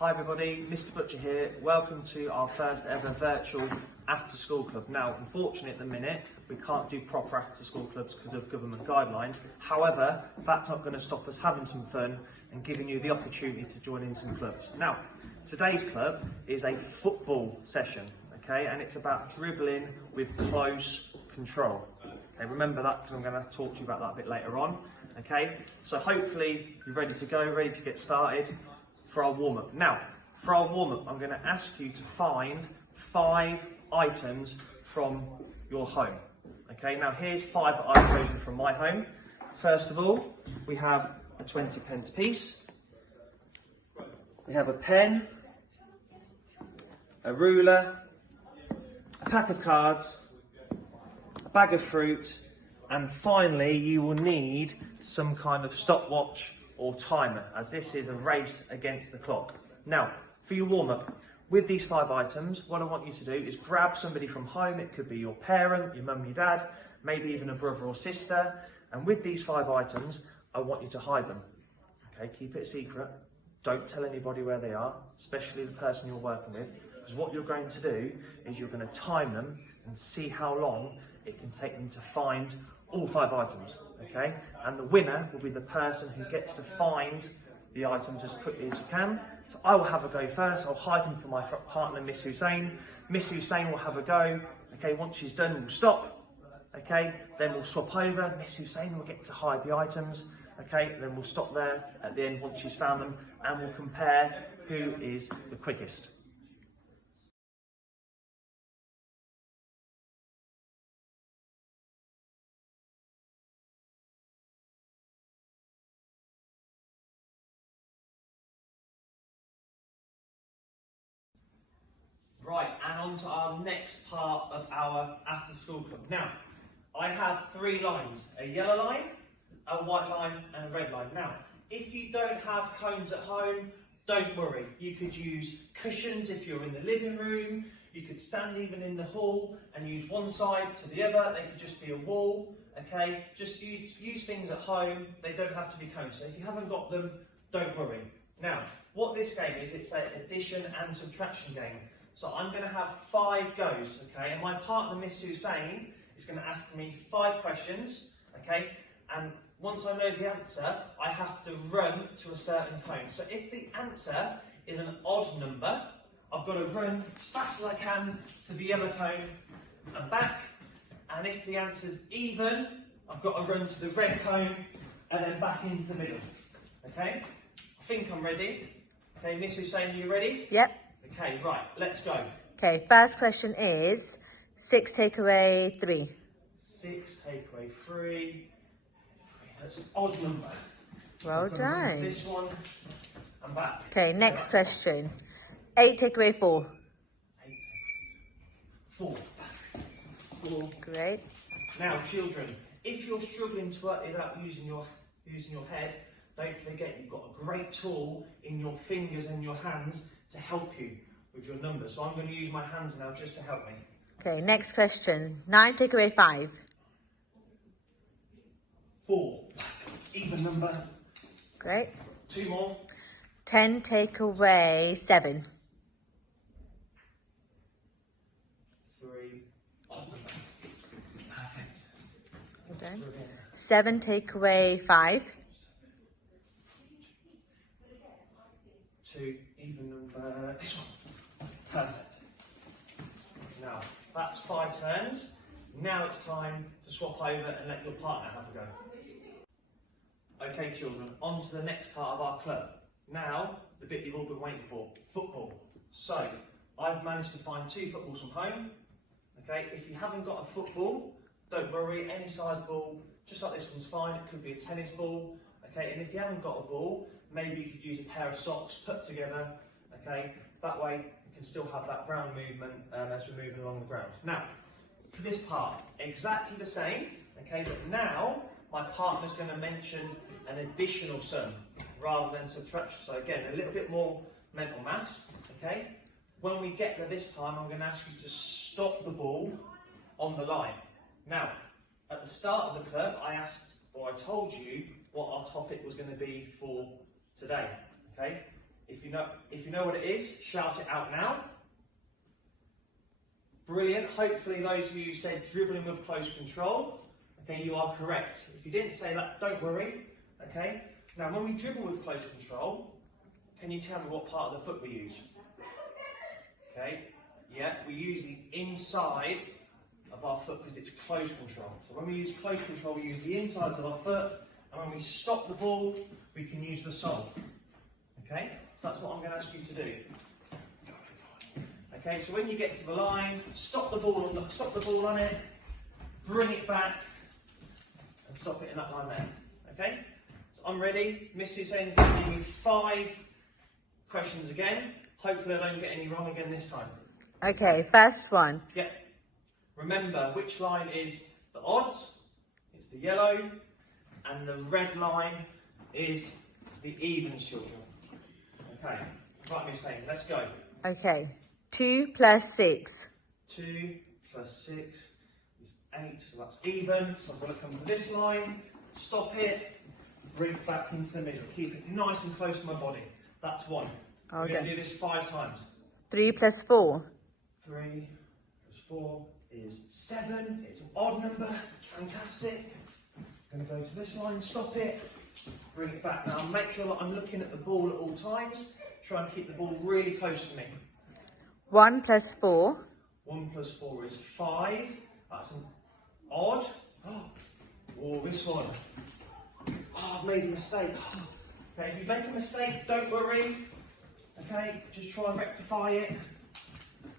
Hi everybody, Mr Butcher here. Welcome to our first ever virtual after school club. Now, unfortunately at the minute, we can't do proper after school clubs because of government guidelines. However, that's not going to stop us having some fun and giving you the opportunity to join in some clubs. Now, today's club is a football session, okay? And it's about dribbling with close control. Okay, remember that because I'm going to talk to you about that a bit later on. Okay, so hopefully you're ready to go, ready to get started for our warm-up. Now, for our warm-up, I'm going to ask you to find 5 items from your home. Okay, now here's 5 that I've chosen from my home. First of all, we have a 20p piece. We have a pen, a ruler, a pack of cards, a bag of fruit, and finally you will need some kind of stopwatch or timer, as this is a race against the clock. Now, for your warm-up, with these 5 items, what I want you to do is grab somebody from home. It could be your parent, your mum, your dad, maybe even a brother or sister. And with these 5 items, I want you to hide them. Okay, keep it a secret. Don't tell anybody where they are, especially the person you're working with. Because what you're going to do is you're going to time them and see how long it can take them to find all 5 items, okay? And the winner will be the person who gets to find the items as quickly as you can. So I will have a go first. I'll hide them for my partner, Miss Hussein. Miss Hussein will have a go. Okay, once she's done, we'll stop. Okay, then we'll swap over. Miss Hussein will get to hide the items. Okay, then we'll stop there at the end once she's found them, and we'll compare who is the quickest. Right, and on to our next part of our after school club. Now, I have 3 lines, a yellow line, a white line and a red line. Now, if you don't have cones at home, don't worry. You could use cushions if you're in the living room. You could stand even in the hall and use one side to the other. They could just be a wall, okay? Just use things at home. They don't have to be cones. So if you haven't got them, don't worry. Now, what this game is, it's an addition and subtraction game. So I'm going to have 5 goes, okay? And my partner, Miss Hussein, is going to ask me 5 questions, okay? And once I know the answer, I have to run to a certain cone. So if the answer is an odd number, I've got to run as fast as I can to the yellow cone and back. And if the answer's even, I've got to run to the red cone and then back into the middle, okay? I think I'm ready. Okay, Miss Hussein, you ready? Yep. Okay, right, let's go. Okay, first question is 6 take away 3. 6 take away 3. That's an odd number. Well so done. This one and back. Okay, next question. 8 take away 4. 8, 4. 4. Great. Now, children, if you're struggling to work it out using your head, don't forget you've got a great tool in your fingers and your hands to help you with your numbers. So I'm going to use my hands now just to help me. Okay, next question. 9 take away 5. 4. Even number. Great. 2 more. 10 take away 7. 3. Odd number. Perfect. Well done. 7 take away 5. 2. Even number. This one. Perfect. Now, that's 5 turns. Now it's time to swap over and let your partner have a go. Okay, children, on to the next part of our club. Now, the bit you've all been waiting for, football. So, I've managed to find 2 footballs from home. Okay, if you haven't got a football, don't worry, any size ball, just like this one's fine. It could be a tennis ball. Okay, and if you haven't got a ball, maybe you could use a pair of socks put together. Okay, that way you can still have that ground movement as we're moving along the ground. Now, for this part, exactly the same, okay, but now my partner's going to mention an additional sum rather than subtraction. So again, a little bit more mental maths, okay? When we get there this time, I'm going to ask you to stop the ball on the line. Now, at the start of the club, I told you what our topic was going to be for today, okay? If you know what it is, shout it out now. Brilliant. Hopefully those of you who said dribbling with close control, okay, you are correct. If you didn't say that, don't worry. Okay. Now when we dribble with close control, can you tell me what part of the foot we use? Okay. Yeah, we use the inside of our foot because it's close control. So when we use close control, we use the insides of our foot, and when we stop the ball, we can use the sole. Okay, so that's what I'm going to ask you to do. Okay, so when you get to the line, stop the ball on it, bring it back, and stop it in that line there. Okay, so I'm ready. Miss Hussein's going to give me 5 questions again. Hopefully I don't get any wrong again this time. Okay, first one. Yeah. Remember which line is the odds, it's the yellow, and the red line is the evens, children. Okay, right, Miss Hussein, let's go. Okay, 2 plus 6. 2 plus 6 is 8, so that's even. So I'm going to come to this line, stop it, bring it back into the middle. Keep it nice and close to my body. That's 1. We're going to do this 5 times. 3 plus 4. 3 plus 4 is 7. It's an odd number. Fantastic. I'm going to go to this line, stop it, bring it back. Now make sure that I'm looking at the ball at all times. Try and keep the ball really close to me. 1 plus 4. 1 plus 4 is 5. That's an odd. Oh, this one. Oh, I've made a mistake. Okay, if you make a mistake, don't worry. Okay, just try and rectify it.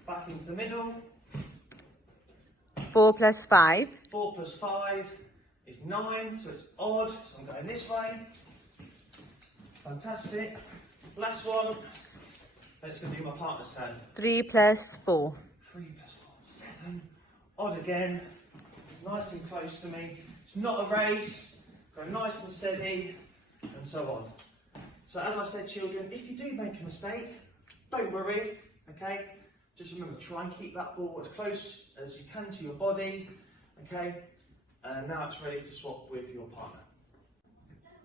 Back into the middle. 4 plus 5. 4 plus 5 is 9, so it's odd, so I'm going this way. Fantastic. Last one. Then it's going to be my partner's turn. 3 plus 4. 3 plus 4, 7. Odd again. Nice and close to me. It's not a race. Go nice and steady, and so on. So as I said, children, if you do make a mistake, don't worry, okay? Just remember, try and keep that ball as close as you can to your body, okay? And now it's ready to swap with your partner.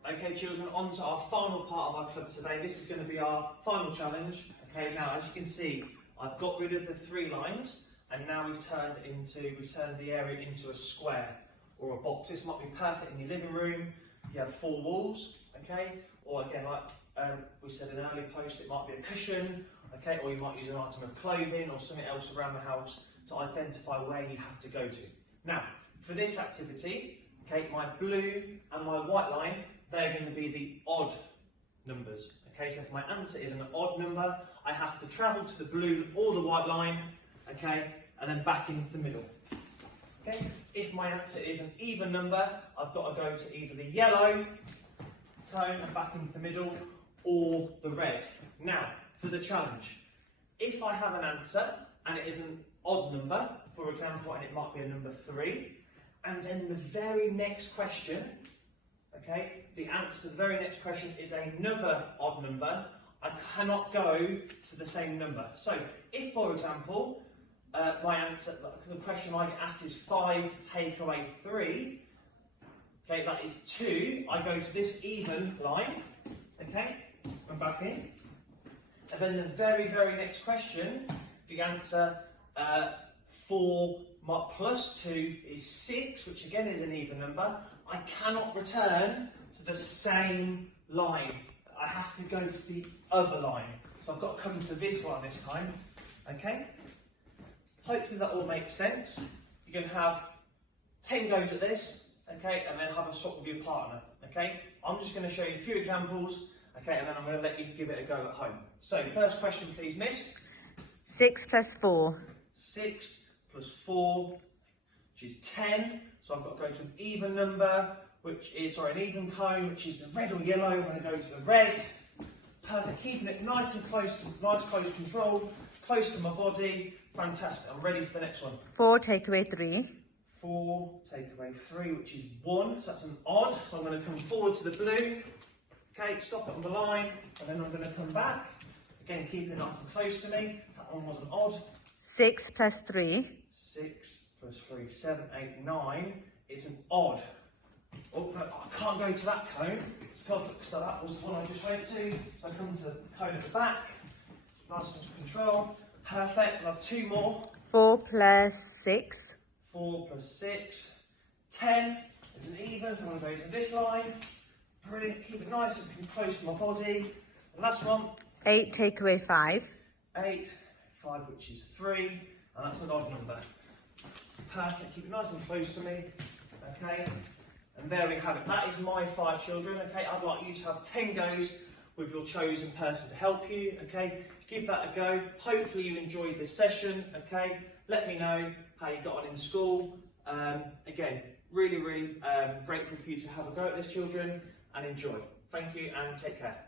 Okay, children, on to our final part of our club today. This is going to be our final challenge. Okay, now as you can see, I've got rid of the 3 lines, and now we've turned the area into a square or a box. This might be perfect in your living room. You have 4 walls, okay? Or again, like we said in an earlier post, it might be a cushion, okay? Or you might use an item of clothing or something else around the house to identify where you have to go to. Now, for this activity, okay, my blue and my white line, they're going to be the odd numbers. Okay, so if my answer is an odd number, I have to travel to the blue or the white line, okay, and then back into the middle. Okay, if my answer is an even number, I've got to go to either the yellow cone and back into the middle, or the red. Now, for the challenge, if I have an answer and it is an odd number, for example, and it might be a number 3, and then the very next question, okay, the answer to the very next question is another odd number, I cannot go to the same number. So, if, for example, my answer, the question I get asked is 5 take away 3, okay, that is 2, I go to this even line, okay, I'm back in, and then the very, very next question, the answer 4 plus 2 is 6, which again is an even number. I cannot return to the same line. I have to go to the other line. So I've got to come to this line this time. Okay? Hopefully that all makes sense. You're going to have 10 goes at this, okay, and then have a swap with your partner. Okay? I'm just going to show you a few examples, okay, and then I'm going to let you give it a go at home. So, first question please, miss. 6 plus 4. 6 plus 4, which is 10. So I've got to go to an even number, which is, an even cone, which is the red or yellow. I'm going to go to the red. Perfect, keeping it nice and close, nice close control, close to my body. Fantastic, I'm ready for the next one. 4 take away 3. 4 take away 3, which is 1, so that's an odd. So I'm going to come forward to the blue. Okay, stop it on the line, and then I'm going to come back. Again, keeping it nice and close to me. That one was an odd. 6 plus 3. 6 plus 3, 7, 8, 9. It's an odd. Oh, no, I can't go to that cone. So that was the one I just went to. So I come to the cone at the back. Nice and control. Perfect. I'll have 2 more. 4 plus 6. 4 plus 6. 10. It's an even, so I'm going to go to this line. Brilliant. Keep it nice and close to my body. The last one. 8 take away 5. 8. 5, which is 3. And that's an odd number. Perfect. Keep it nice and close to me. Okay. And there we have it. That is my 5 children. Okay. I'd like you to have 10 goes with your chosen person to help you. Okay. Give that a go. Hopefully you enjoyed this session. Okay. Let me know how you got on in school. Again, really grateful for you to have a go at this, children, and enjoy. Thank you and take care.